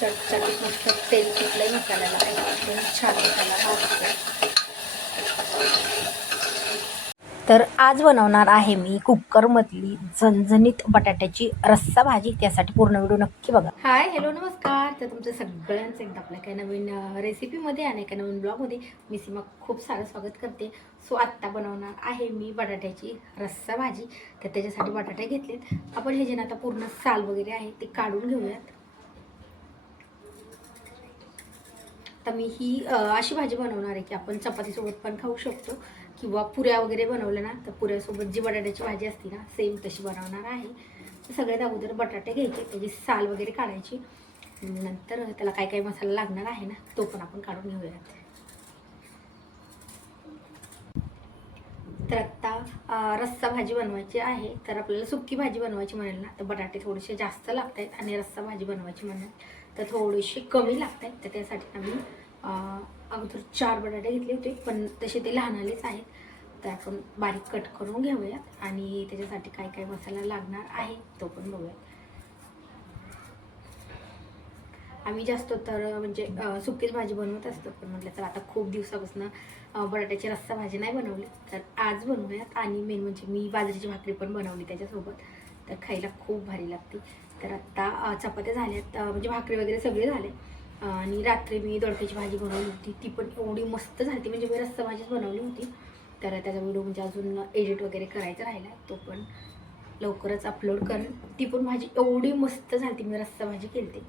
चटचटीत मस्त तेल सुटलंय मसाल्याला, एकदम छान मसाला भाजतो. तर आज बनवणार आहे मी कुकरमधली झणझणीत बटाट्याची रस्सा भाजी. त्यासाठी पूर्ण व्हिडिओ नक्की बघा. हाय, हॅलो, नमस्कार. तर तुमचं सगळ्यांचं एकदा आपल्या काही नवीन रेसिपीमध्ये आणि एका नवीन ब्लॉगमध्ये मी सीमा खूप सारं स्वागत करते. सो आत्ता बनवणार आहे मी बटाट्याची रस्सा भाजी. तर त्याच्यासाठी बटाटे घेतलेत आपण. हे जे आता पूर्ण साल वगैरे आहे ते काढून घेऊयात. तर मी ही अशी भाजी बनवणार आहे की आपण चपातीसोबत पण खाऊ शकतो किंवा पुऱ्या वगैरे बनवल्या ना, तर पुऱ्यासोबत जी बटाट्याची भाजी असते ना, सेम तशी बनवणार आहे. तर सगळ्यात अगोदर बटाटे घ्यायचे, त्याची साल वगैरे काढायची. नंतर त्याला काय काय मसाला लागणार आहे ना, तो पण आपण काढून घेऊयात. तर आत्ता रस्सा भाजी बनवायची आहे. तर आपल्याला सुक्की भाजी बनवायची म्हणाल ना, तर बटाटे थोडेसे जास्त लागत आहेत आणि रस्सा भाजी बनवायची म्हणाल तर थोडेसे कमी लागत आहेत. तर त्यासाठी आम्ही अगोदर 4 बटाटे घेतले होते, पण तसे ते लहान आलेच आहेत. तर आपण बारीक कट करून घेऊयात आणि त्याच्यासाठी काय काय मसाला लागणार आहे तो पण बघूयात. आम्ही जास्त तर म्हणजे सुकीच भाजी बनवत असतो, पण म्हटलं तर आता खूप दिवसापासून बटाट्याची रस्सा भाजी नाही बनवली, तर आज बनवूयात. आणि मेन म्हणजे मी बाजरीची भाकरी पण बनवली त्याच्यासोबत, तर खायला खूप भारी लागते. तर आत्ता चपात्या झाल्यात, म्हणजे भाकरी वगैरे सगळे झाले. आणि रात्री मी दोडक्याची भाजी बनवली होती, ती पण एवढी मस्त झाली, म्हणजे मी रस्सा भाजीच बनवली होती. तर त्याचा व्हिडिओ म्हणजे अजून एडिट वगैरे करायचा राहिला, तो पण लवकरच अपलोड करेन. ती पण भाजी एवढी मस्त झाली, मी रस्सा भाजी केली.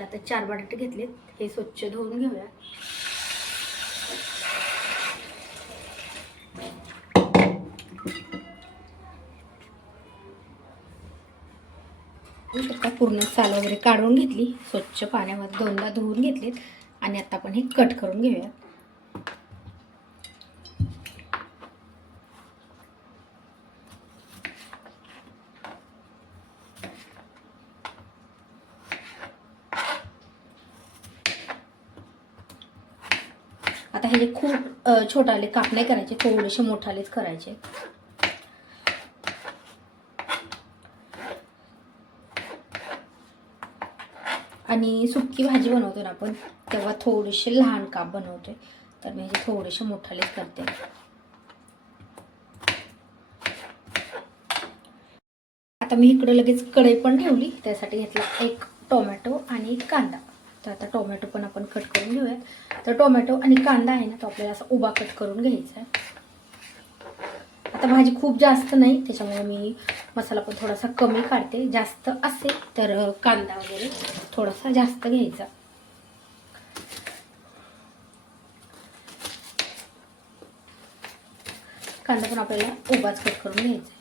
आता 4 बटाटे घेतलेत, हे स्वच्छ धुवून घेऊया. पूर्ण साल वगैरे काढून घेतली, स्वच्छ पाण्यामध्ये 2दा धुवून घेतलेत. आणि आता आपण हे कट करून घेऊया. आता हे जे खूप छोटाले काप नाही करायचे, थोडेसे मोठालेच करायचे. आणि सुक्की भाजी बनवतो ना आपण, तेव्हा थोडेसे लहान काप बनवतोय, तर मी हे थोडेसे मोठालेच करते. आता मी इकडे लगेच कढई पण ठेवली, त्यासाठी घेतला एक टोमॅटो आणि एक कांदा. तर आता टोमॅटो पण आपण कट करून घेऊयात. तर टोमॅटो आणि कांदा आहे ना, तो आपल्याला असा उभा कट करून घ्यायचा आहे. आता भाजी खूप जास्त नाही, त्याच्यामुळे मी मसाला पण थोडासा कमी काढते. जास्त असेल तर कांदा वगैरे थोडासा जास्त घ्यायचा. कांदा पण आपल्याला उभाच कट करून घ्यायचा.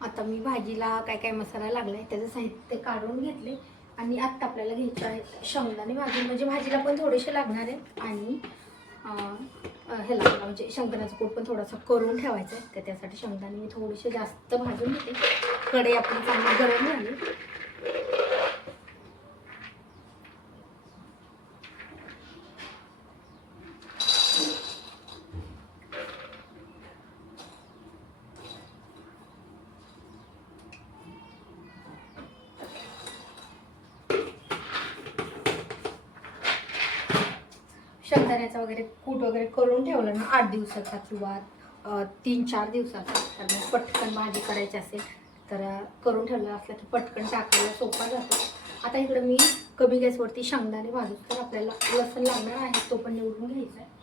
आता मी भाजीला काय काय मसाला लागलाय त्याचं साहित्य काढून घेतले. आणि आत्ता आपल्याला घ्यायचे आहेत शेंगदाणे भाजून, म्हणजे भाजीला पण थोडेसे लागणार आहेत. आणि ह्याला म्हणजे शेंगदाण्याचं कूट पण थोडासा करून ठेवायचं आहे, तर त्यासाठी शेंगदाणे मी थोडेसे जास्त भाजून घेते. कढई आपली चांगली गरम झाली. शेंगदाण्याचा वगैरे कूट वगैरे करून ठेवलं ना 8 दिवसाचा किंवा 3-4 दिवसाचा, तर पटकन भाजी करायची असेल तर करून ठेवलं असलं की पटकन टाकायला सोपा जातो. आता इकडं मी कमी गॅसवरती शेंगदाणे भाजून, तर आपल्याला लसूण लागणार आहे, तो पण निवडून घ्यायचा आहे.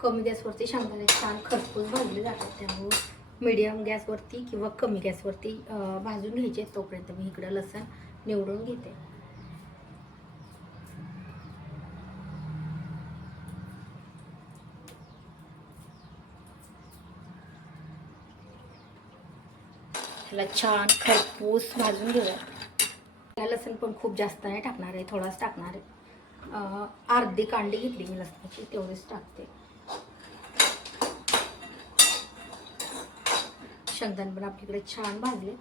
कमी गॅसवरती शेंगदाणे छान खरपूस भाजले जातात, त्यामुळे मीडियम गॅसवरती किंवा कमी गॅसवरती भाजून घ्यायचे. तोपर्यंत मी इकडं लसूण निवडून घेते. त्याला छान खरपूस भाजून घेऊया. लसूण पण खूप जास्त नाही टाकणार आहे, थोडाच टाकणार आहे. अर्धी कांडी घेतली मी लसणाची, तेवढीच टाकते. शेंगदाणे पण आपल्याकडे छान भाजले.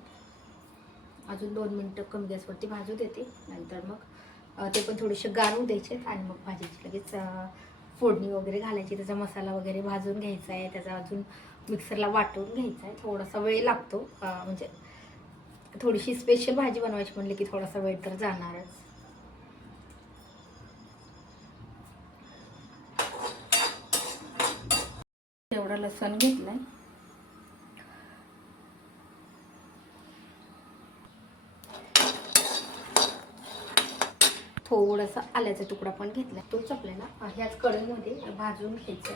अजून 2 मिनटं कमी गॅसवरती भाजू देते. नंतर मग ते पण थोडेसे गार होऊ द्यायचे आणि मग भाजीची लगेच फोडणी वगैरे घालायची. त्याचा मसाला वगैरे भाजून घ्यायचा आहे, त्याचा अजून मिक्सरला वाटून घ्यायचा आहे. थोडासा वेळ लागतो, म्हणजे थोडीशी स्पेशल भाजी बनवायची म्हणले की थोडासा वेळ तर जाणारच. एवढं लसूण घेतलंय. थोडासा आल्याचा तुकडा पण घेतला. तोच आपल्याला ह्याच कढईमध्ये भाजून घ्यायचा.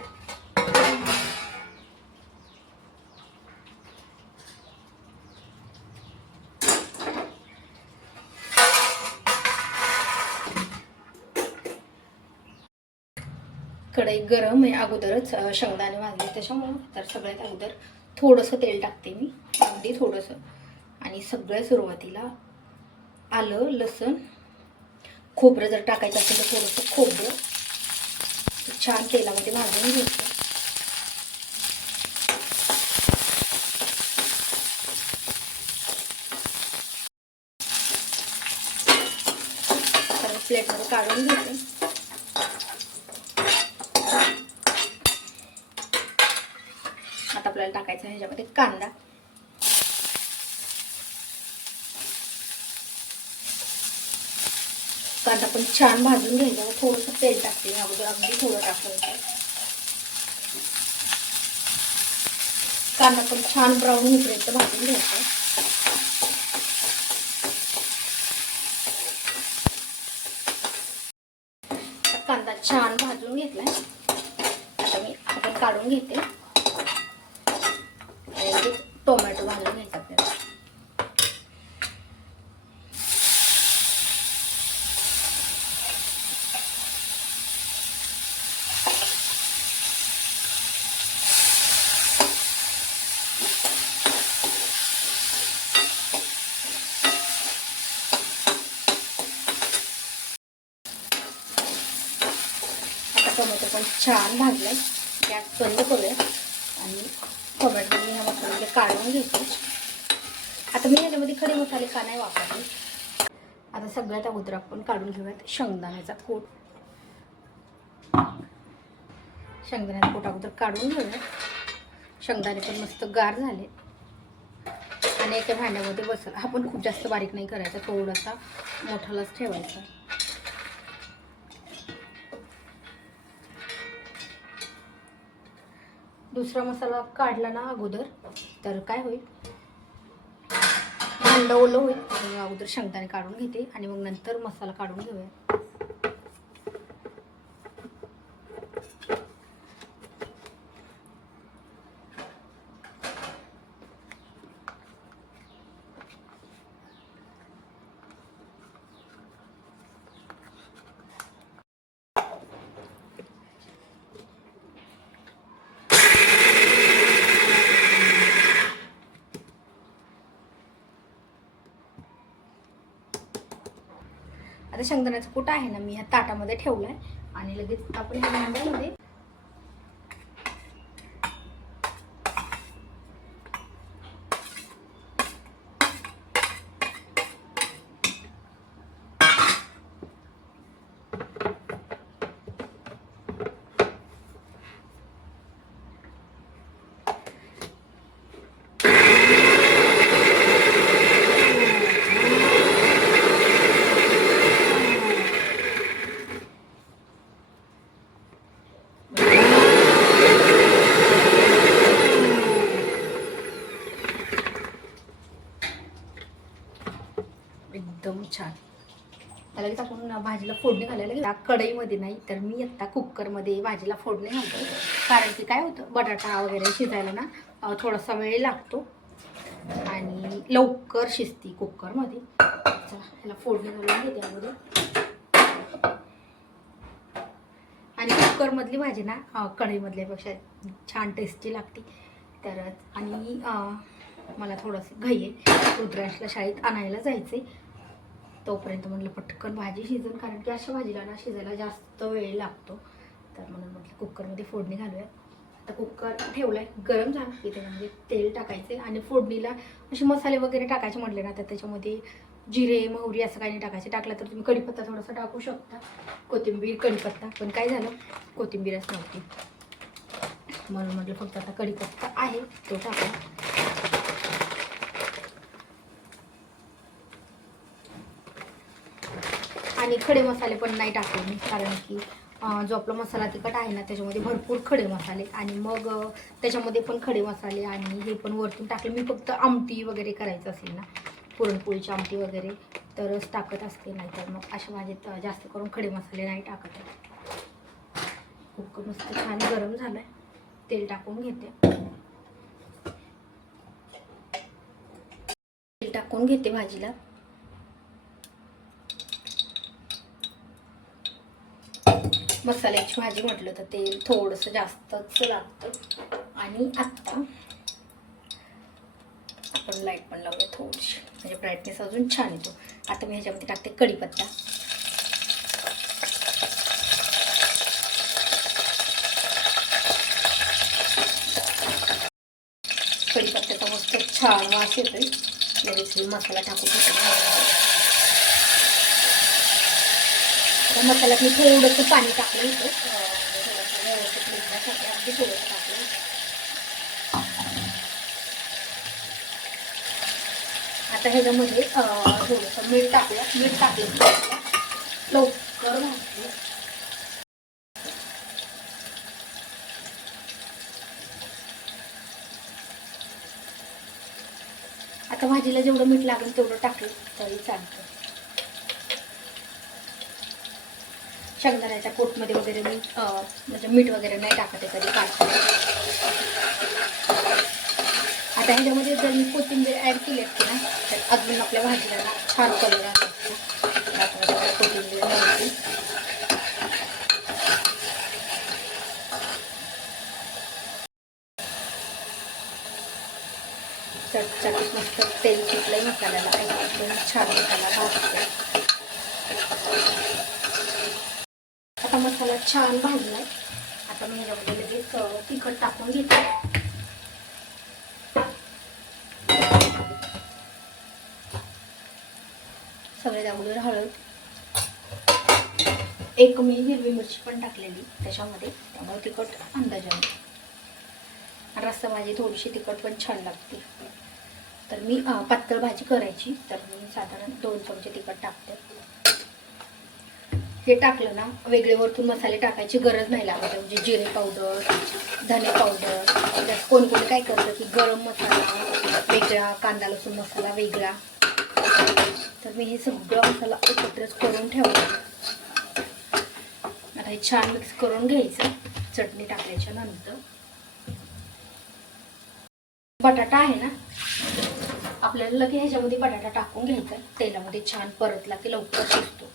कढई गरम आहे, अगोदरच शेंगदाणे भाजले त्याच्यामुळं. तर सगळ्यात अगोदर थोडंसं तेल टाकते मी, अगदी थोडंसं. आणि सगळ्यात सुरुवातीला आलं, लसूण, खोबरं जर टाकायचं असेल तर थोडंसं खोबरं छान तेलामध्ये भाजून घ्यायचं. तर प्लेटमध्ये काढून घ्यायचे. आता आपल्याला टाकायचा आहे ह्याच्यामध्ये कांदा. कांदा पण छान भाजून घ्यायचा. थोडंसं तेल टाकते मी अगोदर, अगदी थोडं टाकायचं. कांदा पण छान ब्राऊन होईपर्यंत भाजून घ्यायचा. कांदा छान भाजून घेतलाय. आता मी आपण काढून घेते आणि टोमॅटो भाजून घ्यायचा आपल्याला. टोमॅटो पण छान भाजलाय. गॅस बंद करूया आणि टोमॅटो मी ह्या मसाल्यामध्ये काढून घेते. आता मी ह्याच्यामध्ये खडे मसाले का नाही वापरले. आता सगळ्यात अगोदर आपण काढून घेऊयात शेंगदाण्याचा कूट. शेंगदाण्याचा कूट अगोदर काढून घेऊया. शेंगदाणे पण मस्त गार झाले आणि एका भांड्यामध्ये बसल. हा पण खूप जास्त बारीक नाही करायचा, थोडासा मोठालाच ठेवायचा. दुसरा मसाला काढला ना अगोदर तर काय होईल, भांडं ओलं होईल. अगोदर शेंगदाणे काढून घेते आणि मग नंतर मसाला काढून घेऊया. आता शेंगदाण्याचा कूट आहे ना मी ह्या ताटामध्ये ठेवलाय आणि लगेच आपण ह्या भांड्यामध्ये एकदम छान. लगेच आपण भाजीला फोडणी घालायला कढईमध्ये नाही तर मी आता कुकरमध्ये भाजीला फोडणी घालतो. कारण की काय होतं, बटाटा वगैरे शिजायला ना थोडासा वेळ लागतो आणि लवकर शिजती कुकरमध्ये. ह्याला फोडणी घालून घेते अगोदर. आणि कुकरमधली भाजी ना कढईमधल्यापेक्षा छान टेस्टी लागते. तर आणि मला थोडंसं घाई आहे, रुद्रांशला शाळेत आणायला जायचं आहे. तोपर्यंत म्हटलं पटकन भाजी शिजून, कारण की अशा भाजीला ना शिजायला जास्त वेळ लागतो. तर म्हणून म्हटलं कुकरमध्ये फोडणी घालूया. आता कुकर ठेवलाय, गरम झालं की त्याच्यामध्ये तेल टाकायचे आणि फोडणीला असे मसाले वगैरे टाकायचे म्हटले ना, तर त्याच्यामध्ये जिरे मोहरी असं काही नाही टाकायचे. टाकला तर तुम्ही कढीपत्ता थोडासा टाकू शकता, कोथिंबीर कढीपत्ता. पण काय झालं, कोथिंबीरच नव्हती, म्हणून म्हटलं फक्त आता कढीपत्ता आहे तो टाकला. आणि खडे मसाले पण नाही टाकले मी, कारण की जो आपला मसाला तिखट आहे ना त्याच्यामध्ये भरपूर खडे मसाले, आणि मग त्याच्यामध्ये पण खडे मसाले आणि हे पण वरतून टाकले. मी फक्त आमटी वगैरे करायचं असेल ना, पुरणपोळीची आमटी वगैरे तरच टाकत असते, नाहीतर मग अशा भाजीत जास्त करून खडे मसाले नाही टाकत आहे. कुकर मस्त छान गरम झालंय, तेल टाकून घेते. तेल टाकून घेते भाजीला. मसाल्याची भाजी म्हटलं तर तेल थोडंसं जास्तच लागतं. आणि आत्ता आपण लाईट पण लावूया थोडीशी, म्हणजे ब्राईटनेस अजून छान येतो. आता मी ह्याच्यामध्ये टाकते कढीपत्ता. कढीपत्त्याचा मस्त छान वास येतोय. लगेच मसाला टाकून घेतो. मसाल्यात मी थोडंसं पाणी टाकलं होतं, अगदी थोडंसं टाकलं. आता ह्याच्यामध्ये थोडंसं मीठ टाकूया. मीठ टाकलं लवकर भाजलं. आता भाजीला जेवढं मीठ लागेल तेवढं टाकलं तरी चालतं. शेंगदाण्याच्या पोटमध्ये वगैरे मी म्हणजे मीठ वगैरे नाही टाकत आहे कधी काढताना. आता ह्याच्यामध्ये जर मी कोथिंबीर ॲड केली असते ना तर अजून आपल्या भाजीला ना छान कलर असतो. कोथिंबीर नव्हती. चटचटीत मस्त तेल सुटलंय मसाल्याला, एकदम छान मसाला भाजतो. आता मसाला छान भाजलाय. आता मी ह्याच्यामध्ये लगेच तिखट टाकून घेते. सगळ्या अगोदर हळद, एक मी हिरवी मिरची पण टाकलेली त्याच्यामध्ये, त्यामुळे तिखट अंदाजाने. रस्सा भाजी थोडीशी तिखट पण छान लागते. तर मी पातळ भाजी करायची तर मी साधारण 2 चमचे तिखट टाकते. हे टाकलं ना वेगळे वरतून मसाले टाकायची गरज नाही लागत. म्हणजे जिरे पावडर, धने पावडर, कोणी कोणी काय करतं की गरम मसाला वेगळा, कांदा लसूण मसाला वेगळा. तर मी हे सगळं मसाला एकत्रच करून ठेवला. आता हे छान मिक्स करून घ्यायचं चटणी टाकायच्या नंतर. बटाटा आहे ना, आपल्याला लगेच ह्याच्यामध्ये बटाटा टाकून घ्यायचा. तेलामध्ये छान परतला की लवकर शिजतो.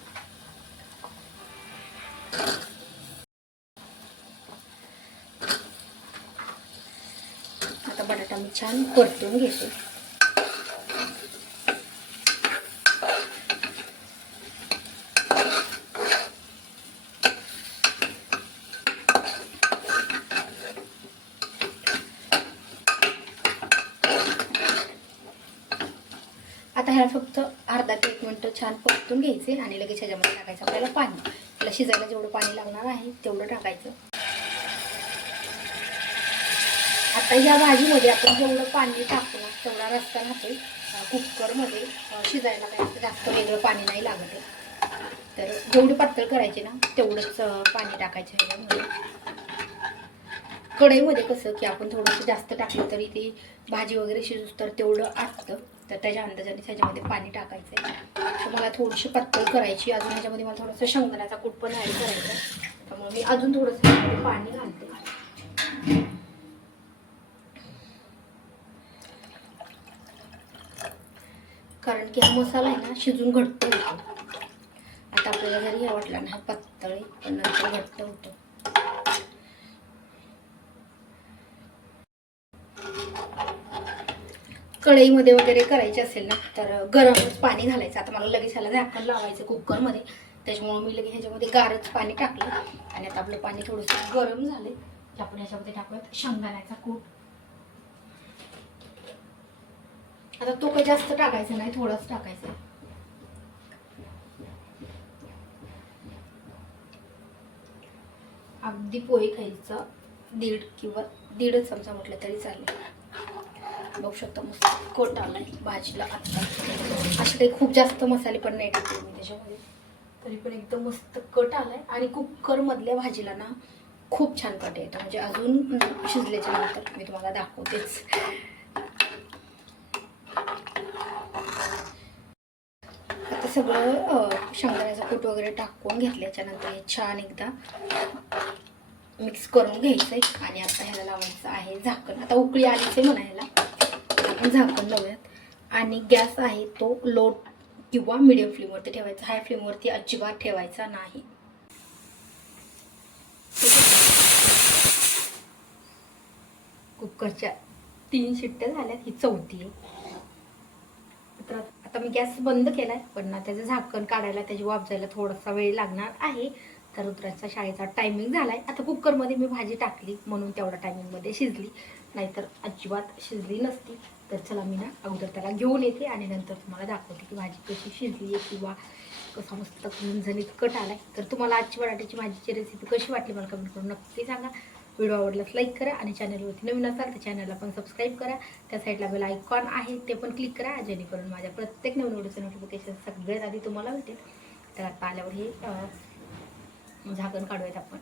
आता बटाटा मी छान परतून घेते. आता ह्याला फक्त अर्धा ते 1 मिनिट छान परतून घ्यायचे आणि लगेच ह्याच्यामध्ये टाकायचं आपल्याला पाणी. त्याला शिजायला जेवढं पाणी लागणार आहे तेवढं टाकायचं. आता ह्या भाजीमध्ये आपण जेवढं पाणी टाकू ना तेवढा रस्सा राहतोय. कुकरमध्ये शिजायला काही जास्त वेगळं पाणी नाही लागत आहे. तर जेवढी पातळ करायची ना तेवढंच पाणी टाकायचं ह्याच्यामध्ये. कढईमध्ये कसं की आपण थोडंसं जास्त टाकलं तरी ती भाजी वगैरे शिजूस तर तेवढं आटतं. तर त्याच्या अंदाजाने ह्याच्यामध्ये पाणी टाकायचं आहे. तर मला थोडीशी पातळ करायची. अजून ह्याच्यामध्ये मला थोडंसं शेंगदाण्याचा कूट पण ॲड करायचा. त्यामुळे मी अजून थोडंसं पाणी घालते. कारण की हा मसाला आहे ना शिजून घट्ट होतो. आता आपल्याला जरी हे वाटलं ना पातळ आहे पण नंतर घट्ट होतो. कढईमध्ये वगैरे करायचे असेल ना तर गरमच पाणी घालायचं. आता मला लगेच ह्याला झाकण लावायचं कुकरमध्ये, त्याच्यामुळे मी लगेच ह्याच्यामध्ये गारच पाणी टाकलं. आणि आता आपलं पाणी थोडंसं गरम झालं की आपण ह्याच्यामध्ये टाकूयात शेंगदाण्याचा कूट. आता तो काही जास्त टाकायचा नाही, थोडाच टाकायचा. अगदी पोहे खायचा 1.5 किंवा 1.5 चमचा म्हटलं तरी चालेल. बघू शकता मस्त कट आलाय भाजीला. आता असे काही खूप जास्त मसाले पण नाही टाकले मी त्याच्यामध्ये, तरी पण एकदम मस्त कट आलाय. आणि कुकर मधल्या भाजीला ना खूप छान कट येतो. म्हणजे अजून शिजल्याच्या नंतर मी तुम्हाला दाखवतेच. आता सगळं शेंगदाण्याचा कूट वगैरे टाकून घेतल्याच्यानंतर हे छान एकदा मिक्स करून घ्यायचंय. आणि आता ह्याला लावायचं आहे झाकण. आता उकळी आलीच आहे म्हणायला, आपण झाकण लावूयात. आणि गॅस आहे तो लो किंवा मिडियम फ्लेमवरती ठेवायचा, हाय फ्लेमवरती अजिबात ठेवायचा नाही. कुकरच्या 3 शिट्ट्या झाल्यात, ही 4थी आहे. तर आता मी गॅस बंद केलाय, पण ना त्याचं झाकण काढायला, त्याची वाफ जायला थोडासा वेळ लागणार आहे. तर रुद्राचा शाळेचा टायमिंग झालाय. आता कुकरमध्ये मी भाजी टाकली म्हणून तेवढ्या टायमिंगमध्ये शिजली, नाहीतर अजिबात शिजली नसती. तर चला मी ना अगोदर त्याला घेऊन येते आणि नंतर तुम्हाला दाखवते की भाजी कशी शिजली आहे किंवा कसा मस्त झणझणीत कट आलाय. तर तुम्हाला आजची बटाट्याची भाजीची रेसिपी कशी वाटली मला कमेंट करून नक्की सांगा. व्हिडिओ आवडल्यास लाईक करा आणि चॅनलवरती नवीन असाल तर चॅनलला पण सबस्क्राईब करा. त्या साईडला बेल आयकॉन आहे ते पण क्लिक करा, जेणेकरून माझ्या प्रत्येक नवीन व्हिडिओचं नोटिफिकेशन सगळ्यात आधी तुम्हाला भेटेल. तर आता आल्यावर हे झाकण काढूयात आपण.